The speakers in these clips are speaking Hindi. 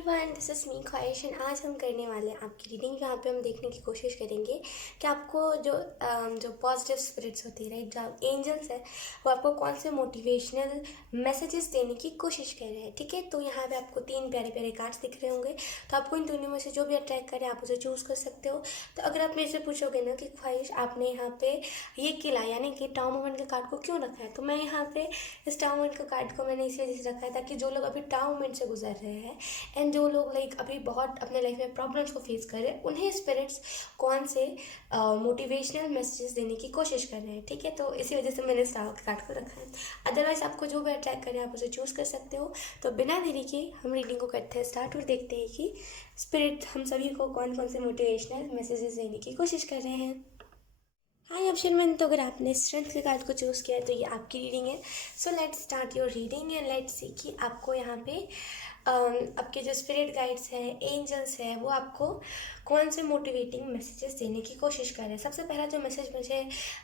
एवरीवन, दिस इज़ मी ख्वाहिश एंड आज हम करने वाले हैं आपकी रीडिंग। जहाँ पे हम देखने की कोशिश करेंगे कि आपको जो पॉजिटिव स्पिरिट्स होती है, राइट, जो एंजल्स है, वो आपको कौन से मोटिवेशनल मैसेजेस देने की कोशिश कर रहे हैं। ठीक है, तो यहाँ पे आपको 3 प्यारे प्यारे कार्ड्स दिख रहे होंगे। तो आपको इन तीनों में से जो भी अट्रैक्ट करे आप उसे चूज़ कर सकते हो। तो अगर आप मेरे से पूछोगे ना कि ख्वाहिश आपने यहाँ पे ये किला यानी कि टाउ मोमेंट के कार्ड को क्यों रखा है, तो मैं यहाँ पे इस टाउ मोमेंट के कार्ड को मैंने इसी वजह से रखा है ताकि जो लोग अभी टाउ मोमेंट से गुजर रहे हैं एंड जो लोग लाइक अभी बहुत अपने लाइफ में प्रॉब्लम्स को फेस कर रहे हैं, उन्हें स्पिरिट्स कौन से मोटिवेशनल मैसेजेस देने की कोशिश कर रहे हैं। ठीक है, तो इसी वजह से मैंने इस कार्ड को रखा है। अदरवाइज आपको जो भी अट्रैक्ट करें आप उसे चूज़ कर सकते हो। तो बिना देरी के हम रीडिंग को करते हैं स्टार्ट और देखते हैं कि स्पिरिट हम सभी को कौन कौन से मोटिवेशनल मैसेजेस देने की कोशिश कर रहे हैं। हाय अक्षरमन, तो अगर आपने स्ट्रेंथ के कार्ड को चूज़ किया है तो ये आपकी रीडिंग है। So let's start your reading and let's see कि आपको यहाँ पे आपके जो स्पिरिट गाइड्स हैं, एंजल्स हैं, वो आपको कौन से मोटिवेटिंग मैसेजेस देने की कोशिश कर रहे हैं। सबसे पहला जो मैसेज मुझे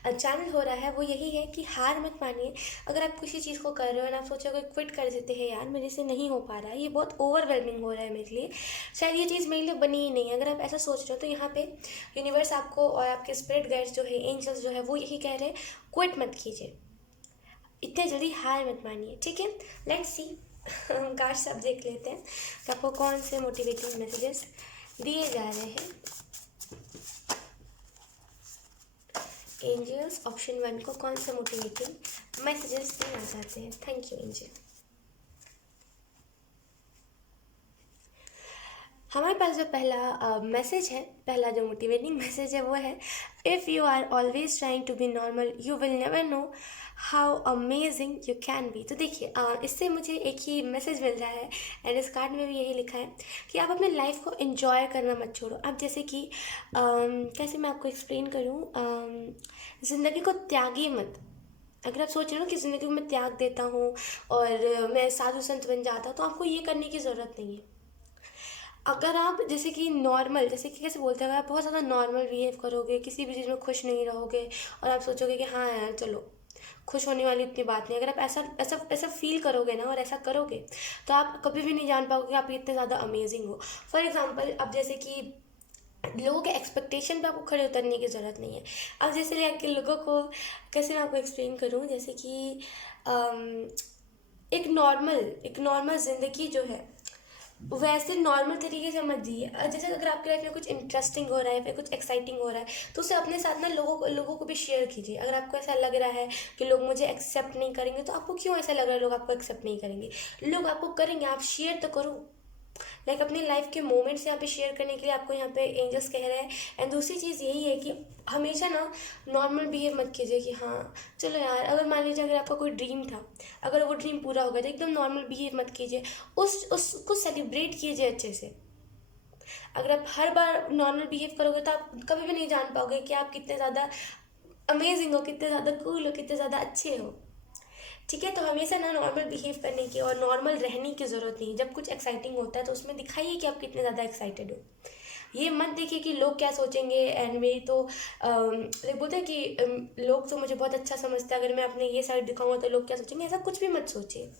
चैनल हो रहा है वो यही है कि हार मत मानिए। अगर आप किसी चीज़ को कर रहे हो और आप सोचोगे क्विट कर देते हैं, यार मेरे से नहीं हो पा रहा है, ये बहुत ओवरवेलमिंग हो रहा है मेरे लिए, शायद ये चीज़ मेरे लिए बनी ही नहीं है, अगर आप ऐसा सोच रहे हो तो यहाँ पे यूनिवर्स आपको और आपके स्पिरिट गाइड्स जो है, एंजल्स जो है, वो यही कह रहे हैं क्विट मत कीजिए, इतने जल्दी हार मत मानिए। ठीक है, लेट्स सी कार्ड सब देख लेते हैं कि आपको कौन से मोटिवेटिंग मैसेजेस दिए जा रहे हैं। एंजल्स ऑप्शन 1 को कौन से मोटिवेटिंग मैसेजेस देना चाहते हैं। Thank you angel. हमारे पास जो पहला मैसेज है, पहला जो मोटिवेटिंग मैसेज है वो है, if you are always trying to be normal you will never know how amazing you can be. तो देखिए, इससे मुझे एक ही मैसेज मिल रहा है एंड इस कार्ड में भी यही लिखा है कि आप अपने लाइफ को एंजॉय करना मत छोड़ो। अब जैसे कि कैसे मैं आपको एक्सप्लेन करूँ, ज़िंदगी को त्यागिए मत। अगर आप सोच रहे हो कि ज़िंदगी को मैं त्याग देता हूँ और मैं साधु संत बन जाता हूँ, तो आपको ये करने की ज़रूरत नहीं है। अगर आप जैसे कि नॉर्मल, जैसे कि कैसे बोलते हैं, अगर आप बहुत ज़्यादा नॉर्मल बिहेव करोगे, किसी भी चीज़ में खुश नहीं रहोगे और आप सोचोगे कि हाँ यार चलो खुश होने वाली इतनी बात नहीं, अगर आप ऐसा ऐसा ऐसा फील करोगे ना और ऐसा करोगे तो आप कभी भी नहीं जान पाओगे कि आप इतने ज़्यादा अमेजिंग हो। फॉर एग्जाम्पल, अब जैसे कि लोगों के एक्सपेक्टेशन पे आपको खड़े उतरने की ज़रूरत नहीं है। अब जैसे कि लोगों को कैसे मैं आपको एक्सप्लेन करूँ, जैसे कि अम, एक नॉर्मल ज़िंदगी जो है वैसे नॉर्मल तरीके से मत जिए। जैसे अगर आपकी लाइफ में कुछ इंटरेस्टिंग हो रहा है, फिर कुछ एक्साइटिंग हो रहा है, तो उसे अपने साथ ना लोगों को भी शेयर कीजिए। अगर आपको ऐसा लग रहा है कि लोग मुझे एक्सेप्ट नहीं करेंगे, तो आपको क्यों ऐसा लग रहा है लोग आपको एक्सेप्ट नहीं करेंगे? लोग आपको करेंगे, आप शेयर तो करो। लाइक अपनी लाइफ के मोमेंट्स यहाँ पे शेयर करने के लिए आपको यहाँ पे एंजल्स कह रहे हैं। एंड दूसरी चीज़ यही है कि हमेशा ना नॉर्मल बिहेव मत कीजिए कि हाँ चलो यार, अगर मान लीजिए अगर आपका कोई ड्रीम था, अगर वो ड्रीम पूरा हो गया तो एकदम नॉर्मल बिहेव मत कीजिए, उसको सेलिब्रेट कीजिए अच्छे से। अगर आप हर बार नॉर्मल बिहेव करोगे तो आप कभी भी नहीं जान पाओगे कि आप कितने ज़्यादा अमेजिंग हो, कितने ज़्यादा कूल हो, कितने ज़्यादा अच्छे हो। ठीक है, तो हमेशा ना नॉर्मल बिहेव करने की और नॉर्मल रहने की ज़रूरत नहीं। जब कुछ एक्साइटिंग होता है तो उसमें दिखाइए कि आप कितने ज़्यादा एक्साइटेड हो। ये मत देखिए कि लोग क्या सोचेंगे एंड मेरी तो बोलते हैं कि लोग तो मुझे बहुत अच्छा समझते हैं, अगर मैं अपने ये साइड दिखाऊंगा तो लोग क्या सोचेंगे, ऐसा कुछ भी मत सोचिए।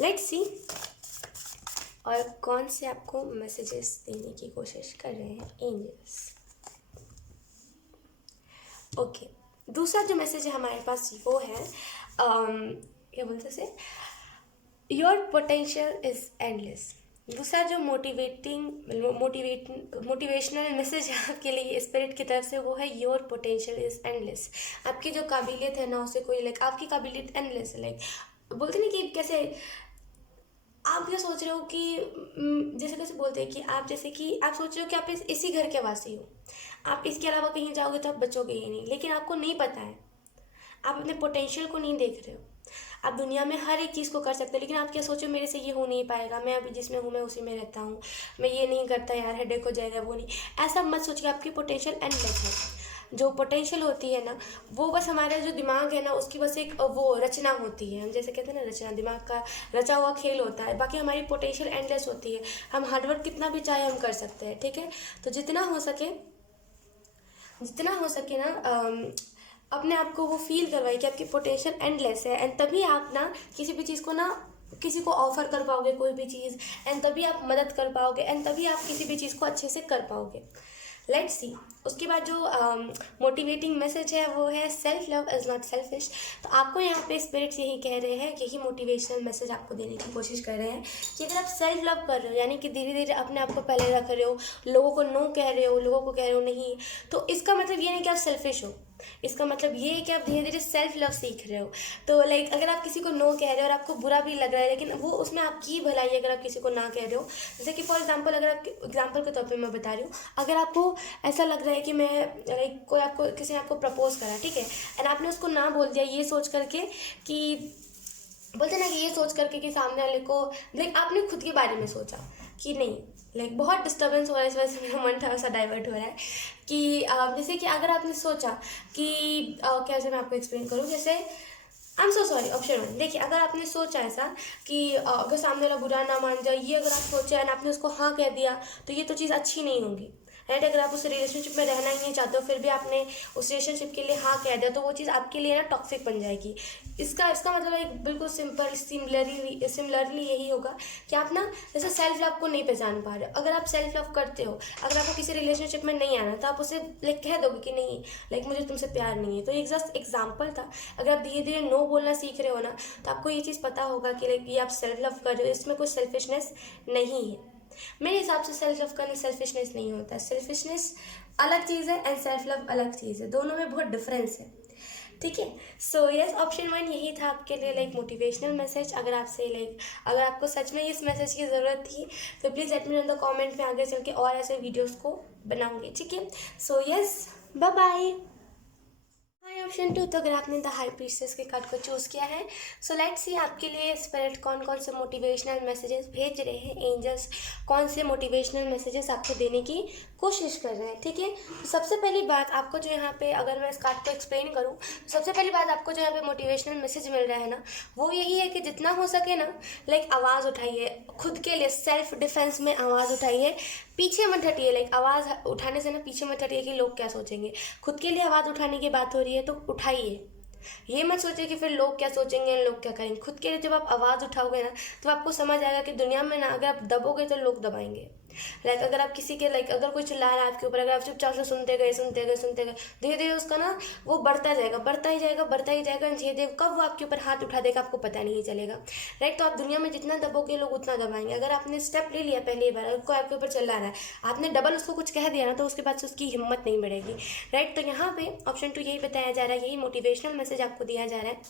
लेट्स सी और कौन से आपको मैसेजेस देने की कोशिश कर रहे हैं एंजल्स। ओके, दूसरा जो मैसेज है हमारे पास वो है, क्या बोलते से, योर पोटेंशियल इज़ एंडलेस। दूसरा जो मोटिवेशनल मैसेज है आपके लिए स्पिरिट की तरफ से वो है, योर पोटेंशियल इज़ एंडलेस। आपकी जो काबिलियत है ना उसे कोई लाइक, आपकी काबिलियत एंडलेस है। लाइक बोलते नहीं कि कैसे आप ये सोच रहे हो कि जैसे कैसे बोलते हैं कि आप जैसे कि आप सोच रहे हो कि आप इसी घर के वासी हो, आप इसके अलावा कहीं जाओगे तो आप बचोगे ही नहीं, लेकिन आपको नहीं पता है, आप अपने पोटेंशियल को नहीं देख रहे हो। आप दुनिया में हर एक चीज़ को कर सकते हो, लेकिन आप क्या सोचो मेरे से ये हो नहीं पाएगा, मैं अभी जिसमें हूँ मैं उसी में रहता हूँ, मैं ये नहीं करता यार हेडेक हो जाएगा, वो नहीं। ऐसा मत सोचिए, आपकी पोटेंशियल एंडलेस है। जो पोटेंशियल होती है ना, वो बस हमारा जो दिमाग है ना उसकी बस एक वो रचना होती है। हम जैसे कहते हैं ना, रचना, दिमाग का रचा हुआ खेल होता है। बाकी हमारी पोटेंशियल एंडलेस होती है, हम हार्डवर्क कितना भी चाहे हम कर सकते हैं। ठीक है, तो जितना हो सके ना अपने आप को वो फील करवाइए कि आपकी पोटेंशियल एंडलेस है, एंड तभी आप ना किसी भी चीज़ को ना किसी को ऑफर कर पाओगे कोई भी चीज़, एंड तभी आप मदद कर पाओगे, एंड तभी आप किसी भी चीज़ को अच्छे से कर पाओगे। Let's see. उसके बाद जो मोटिवेटिंग मैसेज है वो है self love is not selfish. तो आपको यहाँ पे स्पिरिट्स यही कह रहे हैं, यही मोटिवेशनल मैसेज आपको देने की कोशिश कर रहे हैं कि अगर आप सेल्फ लव कर रहे हो, यानी कि धीरे धीरे अपने आप को पहले रख रहे हो, लोगों को नो कह रहे हो, लोगों को कह रहे हो नहीं, तो इसका मतलब ये नहीं कि आप सेल्फिश हो, इसका मतलब ये है कि आप धीरे धीरे सेल्फ लव सीख रहे हो। तो लाइक अगर आप किसी को नो कह रहे हो और आपको बुरा भी लग रहा है, लेकिन वो उसमें आपकी भलाई है अगर आप किसी को ना कह रहे हो। जैसे कि फॉर एग्जांपल, अगर आप एग्जांपल के तौर पे मैं बता रही हूँ, अगर आपको ऐसा लग रहा है कि मैं लाइक कोई आपको किसी ने आपको प्रपोज करा, ठीक है, एंड आपने उसको ना बोल दिया ये सोच करके कि बोलते ना कि ये सोच करके कि सामने वाले को, लाइक आपने खुद के बारे में सोचा कि नहीं, लाइक बहुत डिस्टर्बेंस हो रहा है, इस वजह से मेरा मन थोड़ा सा डाइवर्ट हो रहा है कि जैसे कि अगर आपने सोचा कि कैसे मैं आपको एक्सप्लेन करूँ, जैसे I am so sorry, option 1, देखिए अगर आपने सोचा ऐसा कि अगर सामने वाला बुरा ना मान जाए, ये अगर आप सोचा एंड आपने उसको हाँ कह दिया, तो ये तो चीज़ अच्छी नहीं होगी, राइट। अगर आप उस रिलेशनशिप में रहना ही नहीं चाहते हो, फिर भी आपने उस रिलेशनशिप के लिए हाँ कह दिया, तो वो चीज़ आपके लिए ना टॉक्सिक बन जाएगी। इसका मतलब एक बिल्कुल सिमिलरली यही होगा कि आप ना जैसे सेल्फ लव को नहीं पहचान पा रहे हो। अगर आप सेल्फ लव करते हो, अगर आपको किसी रिलेशनशिप में नहीं आना, तो आप उसे लाइक कह दोगे कि नहीं, लाइक मुझे तुमसे प्यार नहीं है। तो एक जस्ट एग्जाम्पल था। अगर आप धीरे धीरे नो बोलना सीख रहे हो ना, तो आपको ये चीज़ पता होगा कि लाइक ये आप सेल्फ लव कर रहे हो, इसमें कोई सेल्फिशनेस नहीं है। मेरे हिसाब से सेल्फ लव करना सेल्फिशनेस नहीं होता है। सेल्फिशनेस अलग चीज़ है एंड सेल्फ लव अलग चीज़ है, दोनों में बहुत डिफरेंस है, ठीक है। सो यस, ऑप्शन 1 यही था आपके लिए, लाइक मोटिवेशनल मैसेज। अगर आपसे लाइक अगर आपको सच में इस मैसेज की ज़रूरत थी, तो please let me know the comment में, आगे चल के और ऐसे वीडियोस को बनाऊंगी, ठीक है। So yes, bye bye. Hi option 2, तो अगर आपने द हाई प्रीस्टेस के कार्ड को चूज़ किया है, सो लेट्स सी आपके लिए स्पिरिट कौन कौन से मोटिवेशनल मैसेजेस भेज रहे हैं, एंजल्स कौन से मोटिवेशनल मैसेजेस आपको देने की कोशिश कर रहे हैं, ठीक है। तो सबसे पहली बात आपको जो यहाँ पे, अगर मैं इस कार्ड को एक्सप्लेन करूँ, तो सबसे पहली बात आपको जो यहाँ पे मोटिवेशनल मैसेज मिल रहा है ना, वो यही है कि जितना हो सके ना, लाइक आवाज़ उठाइए खुद के लिए, सेल्फ डिफेंस में आवाज़ उठाइए, पीछे मत हटिए। लाइक आवाज़ उठाने से ना पीछे मत हटिए कि लोग क्या सोचेंगे। खुद के लिए आवाज़ उठाने की बात हो रही है तो उठाइए, ये मत सोचिए कि फिर लोग क्या सोचेंगे, लोग क्या करेंगे। खुद के लिए जब आप आवाज़ उठाओगे ना, तो आपको समझ आएगा कि दुनिया में ना अगर आप दबोगे तो लोग दबाएंगे। लाइक अगर आप किसी के, लाइक अगर कोई चिल्ला रहा है आपके ऊपर, अगर आप चुपचाप से सुनते गए, धीरे धीरे उसका ना वो बढ़ता जाएगा, बढ़ता ही जाएगा, धीरे धीरे कब वो आपके ऊपर हाथ उठा देगा आपको पता नहीं चलेगा, राइट। तो आप दुनिया में जितना दबोगे लोग उतना दबाएंगे। अगर आपने स्टेप ले लिया पहली बार, अगर कोई आपके ऊपर चिल्ला रहा है, आपने डबल उसको कुछ कह दिया ना, तो उसके बाद से उसकी हिम्मत नहीं बढ़ेगी, राइट। तो यहाँ पे ऑप्शन 2 यही बताया जा रहा है, यही मोटिवेशनल मैसेज आपको दिया जा रहा है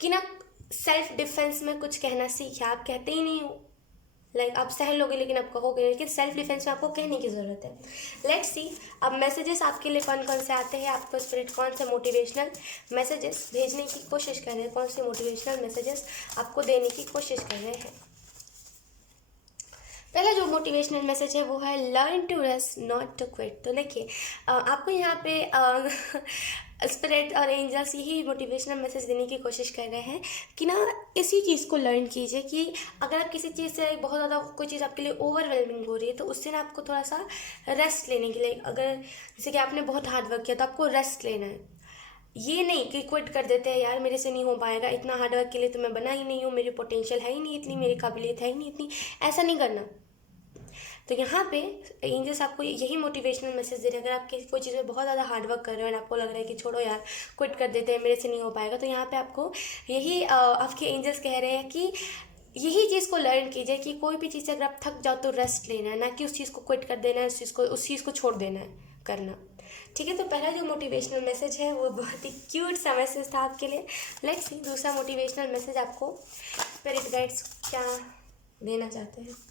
कि ना सेल्फ डिफेंस में कुछ कहना सीखिए। आप कहते ही नहीं हो, लाइक आप सह लोगे लेकिन आप कहोगे, लेकिन सेल्फ डिफेंस में आपको कहने की ज़रूरत है। लेट्स सी अब मैसेजेस आपके लिए कौन कौन से आते हैं, आपको स्पिरिट कौन से मोटिवेशनल मैसेजेस भेजने की कोशिश कर रहे हैं, कौन से मोटिवेशनल मैसेजेस आपको देने की कोशिश कर रहे हैं। पहला जो मोटिवेशनल मैसेज है वो है learn to rest not to quit. तो देखिए आपको यहाँ पे स्पिरिट और एंजल्स यही मोटिवेशनल मैसेज देने की कोशिश कर रहे हैं कि ना इसी चीज़ को लर्न कीजिए कि अगर आप किसी चीज़ से बहुत ज़्यादा कोई चीज़ आपके लिए ओवरवेलमिंग हो रही है, तो उससे ना आपको थोड़ा सा रेस्ट लेने के लिए, अगर जैसे कि आपने बहुत हार्ड वर्क किया तो आपको रेस्ट लेना है। ये नहीं कि क्विट कर देते हैं, यार मेरे से नहीं हो पाएगा, इतना हार्ड वर्क के लिए तो मैं बना ही नहीं हूँ, मेरी पोटेंशियल है ही नहीं इतनी, मेरी काबिलियत है ही नहीं इतनी, ऐसा नहीं करना। तो यहाँ पे एंजल्स आपको यही मोटिवेशनल मैसेज दे रहे हैं। अगर आप कोई चीज़ में बहुत ज़्यादा हार्ड वर्क कर रहे हो और आपको लग रहा है कि छोड़ो यार क्विट कर देते हैं, मेरे से नहीं हो पाएगा, तो यहाँ पे आपको यही आपके एंजल्स कह रहे हैं कि यही चीज़ को लर्न कीजिए कि कोई भी चीज़ से अगर आप थक जाओ तो रेस्ट लेना है, ना कि उस चीज़ को क्विट कर देना है, उस चीज़ को छोड़ देना है करना, ठीक है। तो पहला जो मोटिवेशनल मैसेज है वो बहुत ही क्यूट सा मैसेज था आपके लिए। लेट्स सी दूसरा मोटिवेशनल मैसेज आपको स्पिरिट गाइड्स क्या देना चाहते हैं।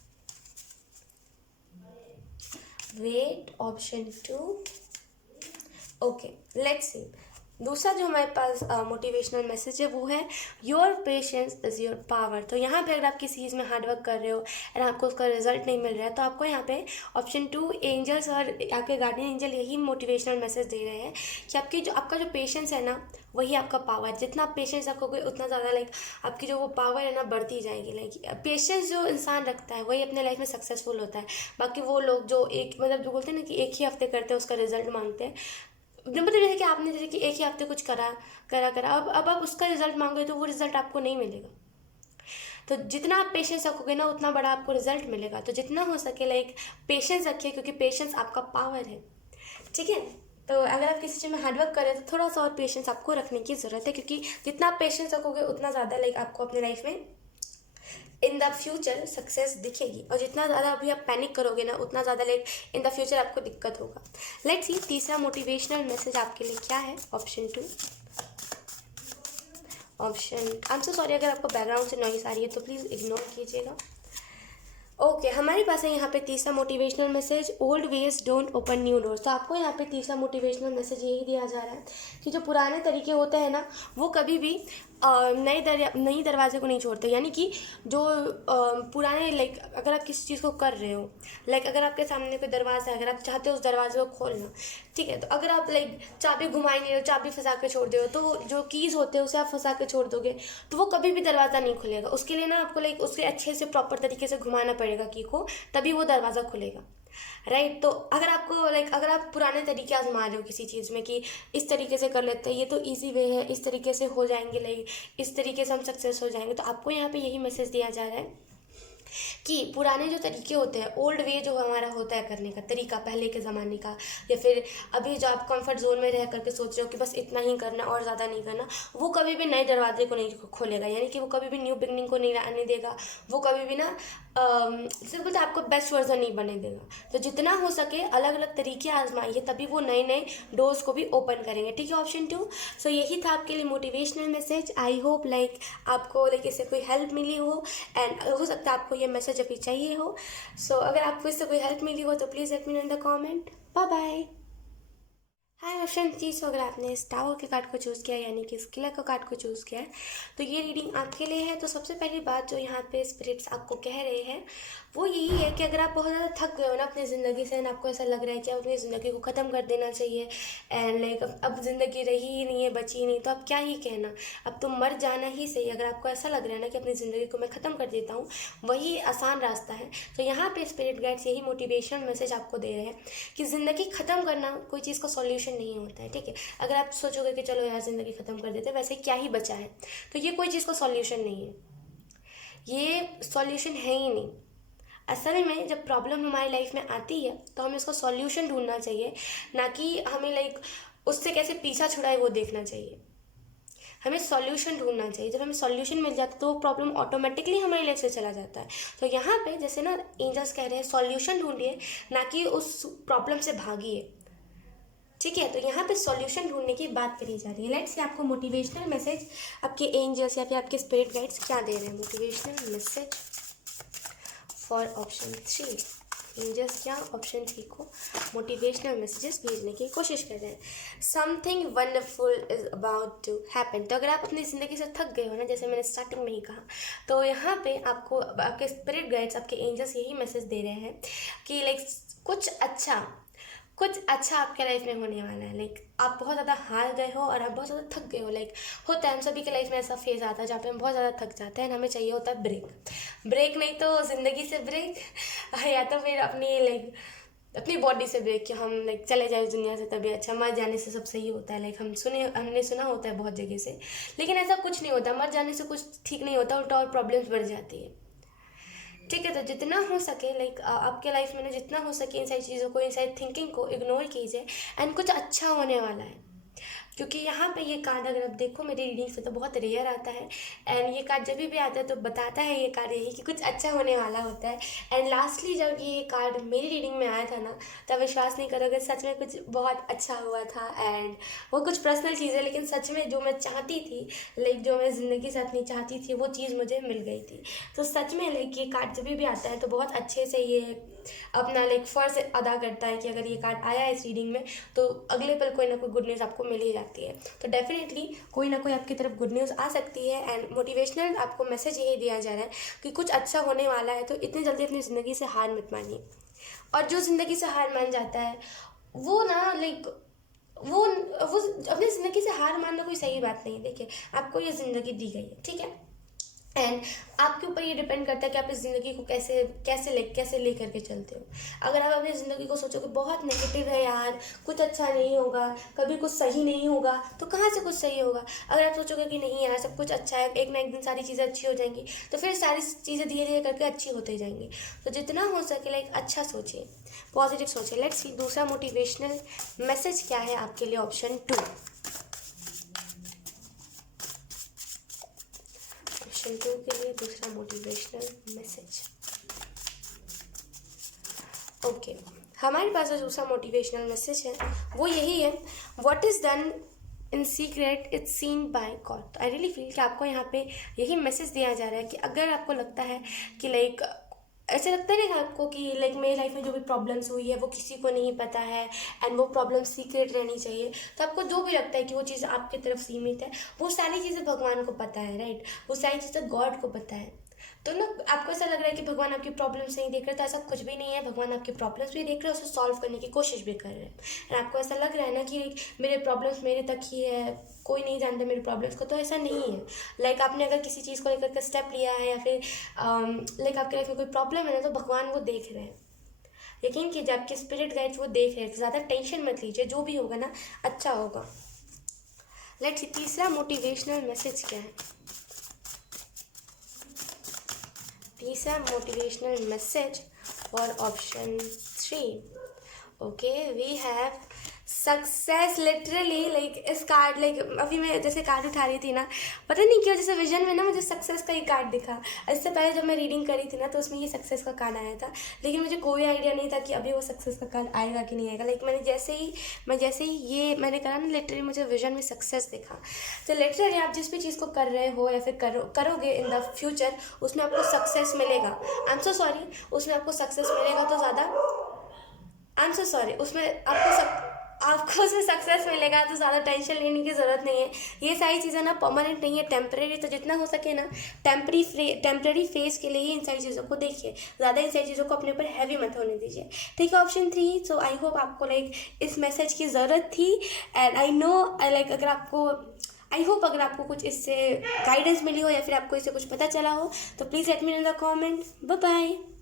Wait, option 2, okay. Let's see दूसरा जो हमारे पास मोटिवेशनल मैसेज है वो है your patience is your power. तो यहाँ पे अगर आप किसी चीज़ में हार्ड वर्क कर रहे हो और आपको उसका रिजल्ट नहीं मिल रहा है, तो आपको यहाँ पे ऑप्शन 2 एंजल्स और आपके गार्डियन एंजल यही मोटिवेशनल मैसेज दे रहे हैं कि आपका जो पेशेंस है ना वही आपका पावर। जितना आप पेशेंस रखोगे उतना ज़्यादा लाइक आपकी जो वो पावर है ना बढ़ती जाएगी। लाइक पेशेंस जो इंसान रखता है वही अपने लाइफ में सक्सेसफुल होता है। बाकी वो लोग जो एक मतलब जो बोलते हैं ना कि एक ही हफ्ते करते हैं उसका रिजल्ट मांगते हैं, मतलब जैसे कि आपने जैसे कि एक ही हफ्ते कुछ करा अब आप उसका रिजल्ट मांगोगे तो वो रिजल्ट आपको नहीं मिलेगा। तो जितना आप पेशेंस रखोगे ना उतना बड़ा आपको रिजल्ट मिलेगा। तो जितना हो सके लाइक पेशेंस रखिए, क्योंकि पेशेंस आपका पावर है, ठीक है। तो अगर आप किसी चीज़ में हार्डवर्क करें तो थोड़ा सा और पेशेंस आपको रखने की ज़रूरत है, क्योंकि जितना आप पेशेंस रखोगे उतना ज़्यादा लाइक आपको अपनी लाइफ में इन द फ्यूचर सक्सेस दिखेगी। और जितना ज़्यादा अभी आप पैनिक करोगे ना उतना ज़्यादा लाइक इन द फ्यूचर आपको दिक्कत होगा। लेट्स सी तीसरा मोटिवेशनल मैसेज आपके लिए क्या है। Option 2, I am so sorry अगर आपको बैकग्राउंड से नॉइस आ रही है तो प्लीज़ इग्नोर कीजिएगा। ओके हमारे पास है यहाँ पे तीसरा motivational message, old veg don't open new doors. तो आपको यहाँ पे तीसरा मोटिवेशनल मैसेज यही दिया जा रहा है कि जो पुराने तरीके होते हैं ना वो कभी भी नई दरवाजे को नहीं छोड़ते। यानी कि जो पुराने लाइक अगर आप किसी चीज़ को कर रहे हो, लाइक अगर आपके सामने कोई दरवाज़ा है, अगर आप चाहते हो उस दरवाजे को खोलना, ठीक है, तो अगर आप लाइक चाबी घुमाई नहीं हो, चाबी फंसा के छोड़ दो, तो जो कीज़ होते हैं उसे आप फंसा के छोड़ दोगे तो वो कभी भी दरवाज़ा नहीं खुलेगा। उसके लिए ना आपको लाइक उसके अच्छे से प्रॉपर तरीके से घुमाना पड़ेगा की को, तभी वो दरवाज़ा खुलेगा, राइट। तो अगर आपको लाइक अगर आप पुराने तरीके आजमा रहे हो किसी चीज़ में कि इस तरीके से कर लेते हैं, ये तो इजी वे है, इस तरीके से हो जाएंगे, लाइक इस तरीके से हम सक्सेस हो जाएंगे, तो आपको यहाँ पे यही मैसेज दिया जा रहा है कि पुराने जो तरीके होते हैं, ओल्ड वे जो हमारा होता है करने का तरीका पहले के ज़माने का, या फिर अभी जो आप कंफर्ट जोन में रह करके सोच रहे हो कि बस इतना ही करना और ज़्यादा नहीं करना, वो कभी भी नए दरवाजे को नहीं खोलेगा। यानी कि वो कभी भी न्यू बिगनिंग को नहीं आने देगा, वो कभी भी ना सिंपल आपको बेस्ट वर्जन नहीं बने देगा। तो जितना हो सके अलग अलग तरीके आजमाइए, तभी वो नए नए डोर्स को भी ओपन करेंगे, ठीक है। ऑप्शन 2। सो यही था आपके लिए motivational message. I hope like आपको लाइक इससे कोई हेल्प मिली हो, एंड हो सकता है आपको ये मैसेज अभी चाहिए हो। सो अगर आपको इससे कोई हेल्प मिली हो तो please let me know in the comment. Bye bye. Hi option 3। अगर आपने इस टावर के कार्ड को चूज़ किया यानी कि इस किला का कार्ड को चूज़ किया है तो ये रीडिंग आपके लिए है। तो सबसे पहली बात जो यहाँ पे स्पिरिट्स आपको कह रहे हैं वो यही है कि अगर आप बहुत ज़्यादा थक गए हो ना अपनी ज़िंदगी से, एंड आपको ऐसा लग रहा है कि आप अपनी ज़िंदगी को ख़त्म कर देना चाहिए, एंड लाइक अब ज़िंदगी रही ही नहीं है, बची ही नहीं, तो अब क्या ही कहना, अब तो मर जाना ही सही। अगर आपको ऐसा लग रहा है ना कि अपनी ज़िंदगी को मैं ख़त्म कर देता हूँ, वही आसान रास्ता है। तो यहाँ पे स्पिरिट गाइड्स यही मोटिवेशन मैसेज आपको दे रहे हैं कि ज़िंदगी ख़त्म करना कोई चीज़ का सॉल्यूशन नहीं होता है, ठीक है। अगर आप सोचोगे कि चलो यार ज़िंदगी ख़त्म कर देते, वैसे क्या ही बचा है, तो ये कोई चीज़ का सॉल्यूशन नहीं है, ये सॉल्यूशन है ही नहीं। असल में जब प्रॉब्लम हमारी लाइफ में आती है तो हमें उसका सॉल्यूशन ढूंढना चाहिए, ना कि हमें लाइक उससे कैसे पीछा छुड़ाए वो देखना चाहिए। हमें सॉल्यूशन ढूंढना चाहिए। जब हमें सॉल्यूशन मिल जाता है तो वो प्रॉब्लम ऑटोमेटिकली हमारी लाइफ से चला जाता है। तो यहाँ पे जैसे ना एंजल्स कह रहे हैं सॉल्यूशन ढूंढिए, ना कि उस प्रॉब्लम से भागिए, ठीक है। तो यहाँ पे सॉल्यूशन ढूंढने की बात करी जा रही है। लेट्स से आपको मोटिवेशनल मैसेज आपके एंजल्स या फिर आपके स्पिरिट गाइड्स क्या दे रहे हैं। Motivational message for option 3। Angels क्या ऑप्शन 3 को मोटिवेशनल मैसेजेस भेजने की कोशिश कर रहे हैं। Something wonderful is about to happen. तो अगर आप अपनी ज़िंदगी से थक गए हो ना, जैसे मैंने स्टार्टिंग में ही कहा, तो यहाँ पे आपको आपके स्पिरिट गाइड्स आपके एंजल्स यही मैसेज दे रहे हैं कि लाइक कुछ अच्छा आपके लाइफ में होने वाला है। लाइक आप बहुत ज़्यादा हार गए हो और आप बहुत ज़्यादा थक गए हो। लाइक होता है हम सभी के लाइफ में ऐसा फेज़ आता है जहाँ पे हम बहुत ज़्यादा थक जाते हैं, हमें चाहिए होता है ब्रेक नहीं तो ज़िंदगी से ब्रेक, या तो फिर अपनी बॉडी से ब्रेक, कि हम लाइक चले जाए दुनिया से तभी अच्छा, मर जाने से सब सही होता है। लाइक हमने सुना होता है बहुत जगह से, लेकिन ऐसा कुछ नहीं होता। मर जाने से कुछ ठीक नहीं होता, उल्टा और प्रॉब्लम्स बढ़ जाती है, ठीक है। तो जितना हो सके लाइक आपके लाइफ में ना जितना हो सके इन सारी चीज़ों को, इन सारी थिंकिंग को इग्नोर कीजिए, एंड कुछ अच्छा होने वाला है। क्योंकि यहाँ पे ये कार्ड अगर आप देखो मेरी रीडिंग से तो बहुत रेयर आता है, एंड ये कार्ड जब भी आता है तो बताता है ये कार्ड यही कि कुछ अच्छा होने वाला होता है। एंड लास्टली जब ये कार्ड मेरी रीडिंग में आया था ना, तब विश्वास नहीं करोगे सच में कुछ बहुत अच्छा हुआ था। एंड वो कुछ पर्सनल चीज़ है, लेकिन सच में जो मैं चाहती थी, लाइक जो मैं ज़िंदगी से अपनी चाहती थी, वो चीज़ मुझे मिल गई थी। तो सच में लाइक ये कार्ड जब भी आता है तो बहुत अच्छे से ये अपना लाइक फ़र्ज अदा करता है कि अगर ये कार्ड आया है इस रीडिंग में तो अगले पल कोई ना कोई गुड न्यूज़ आपको मिल ही जाती है। तो डेफिनेटली कोई ना कोई आपकी तरफ गुड न्यूज़ आ सकती है। एंड मोटिवेशनल आपको मैसेज यही दिया जा रहा है कि कुछ अच्छा होने वाला है, तो इतनी जल्दी अपनी ज़िंदगी से हार मत मानिए। और जो ज़िंदगी से हार मान जाता है वो ना लाइक वो अपनी ज़िंदगी से हार मानना कोई सही बात नहीं है। देखिए आपको ये ज़िंदगी दी गई है, ठीक है, एंड आपके ऊपर ये डिपेंड करता है कि आप इस ज़िंदगी को कैसे ले करके चलते हो। अगर आप अपनी ज़िंदगी को सोचोगे बहुत नेगेटिव है यार, कुछ अच्छा नहीं होगा, कभी कुछ सही नहीं होगा, तो कहाँ से कुछ सही होगा। अगर आप सोचोगे कि नहीं यार सब कुछ अच्छा है, एक ना एक दिन सारी चीज़ें अच्छी हो जाएंगी, तो फिर सारी चीज़ें धीरे धीरे करके अच्छी होती जाएंगी। तो जितना हो सके लाइक अच्छा सोचिए, पॉजिटिव सोचिए। लेट्स सी दूसरा मोटिवेशनल मैसेज क्या है आपके लिए, ऑप्शन 2। ऑप्शन 2 के लिए दूसरा मोटिवेशनल मैसेज। ओके, हमारे पास जो दूसरा मोटिवेशनल मैसेज है वो यही है, what is done in secret it's seen by God. तो आई रियली फील कि आपको यहाँ पे यही मैसेज दिया जा रहा है कि अगर आपको लगता है कि लाइक ऐसे लगता है ना आपको कि लाइक मेरी लाइफ में जो भी प्रॉब्लम्स हुई है वो किसी को नहीं पता है एंड वो प्रॉब्लम सीक्रेट रहनी चाहिए, तो आपको जो भी लगता है कि वो चीज़ आपकी तरफ सीमित है, वो सारी चीज़ें भगवान को पता है, राइट। वो सारी चीज़ें गॉड को पता है। तो ना आपको ऐसा लग रहा है कि भगवान आपकी प्रॉब्लम्स नहीं देख रहे, तो ऐसा कुछ भी नहीं है। भगवान आपकी प्रॉब्लम्स भी देख रहे हैं, उसे सॉल्व करने की कोशिश भी कर रहे हैं। एंड आपको ऐसा लग रहा है ना कि मेरे प्रॉब्लम्स मेरे तक ही है, कोई नहीं जानता मेरे प्रॉब्लम्स को, तो ऐसा नहीं है। लाइक आपने अगर किसी चीज़ को लेकर के स्टेप लिया है या फिर लाइक आपके लाइफ में कोई प्रॉब्लम है ना, तो भगवान वो देख रहे हैं। यकीन कीजिए आपके स्पिरिट गाइड्स वो देख रहे हैं। ज़्यादा टेंशन मत लीजिए, जो भी होगा ना अच्छा होगा। लेट्स सी तीसरा मोटिवेशनल मैसेज क्या है। तीसरा motivational message for option 3। Okay, we have success. Literally like this card, like अभी मैं जैसे कार्ड उठा रही थी ना, पता नहीं क्यों जैसे विजन में ना मुझे सक्सेस का ही कार्ड दिखा। इससे पहले जब मैं रीडिंग करी थी ना तो उसमें ये सक्सेस का कार्ड आया था, लेकिन मुझे कोई आइडिया नहीं था कि अभी वो सक्सेस का कार्ड आएगा कि नहीं आएगा। लाइक मैं जैसे ही ये मैंने करा ना, लिटरली मुझे विजन में सक्सेस दिखा। तो लिटरली आप जिस भी चीज़ को कर रहे हो या फिर करोगे इन द फ्यूचर, उसमें आपको सक्सेस मिलेगा। आई एम सो सॉरी, उसमें आपको सक्सेस मिलेगा तो ज़्यादा आई एम सो सॉरी उसमें आपको उसमें सक्सेस मिलेगा तो ज़्यादा टेंशन लेने की ज़रूरत नहीं है। ये सारी चीज़ें ना परमानेंट नहीं है, टेम्परेरी। तो जितना हो सके ना टेम्परेरी फेस के लिए ही इन सारी चीज़ों को देखिए, ज़्यादा इन सारी चीज़ों को अपने ऊपर हैवी मत होने दीजिए। ठीक है, ऑप्शन 3। सो आई होप आपको लाइक इस मैसेज की ज़रूरत थी and I know like I hope अगर आपको कुछ इससे गाइडेंस मिली हो या फिर आपको इससे कुछ पता चला हो तो please let me know in the comment. Bye bye.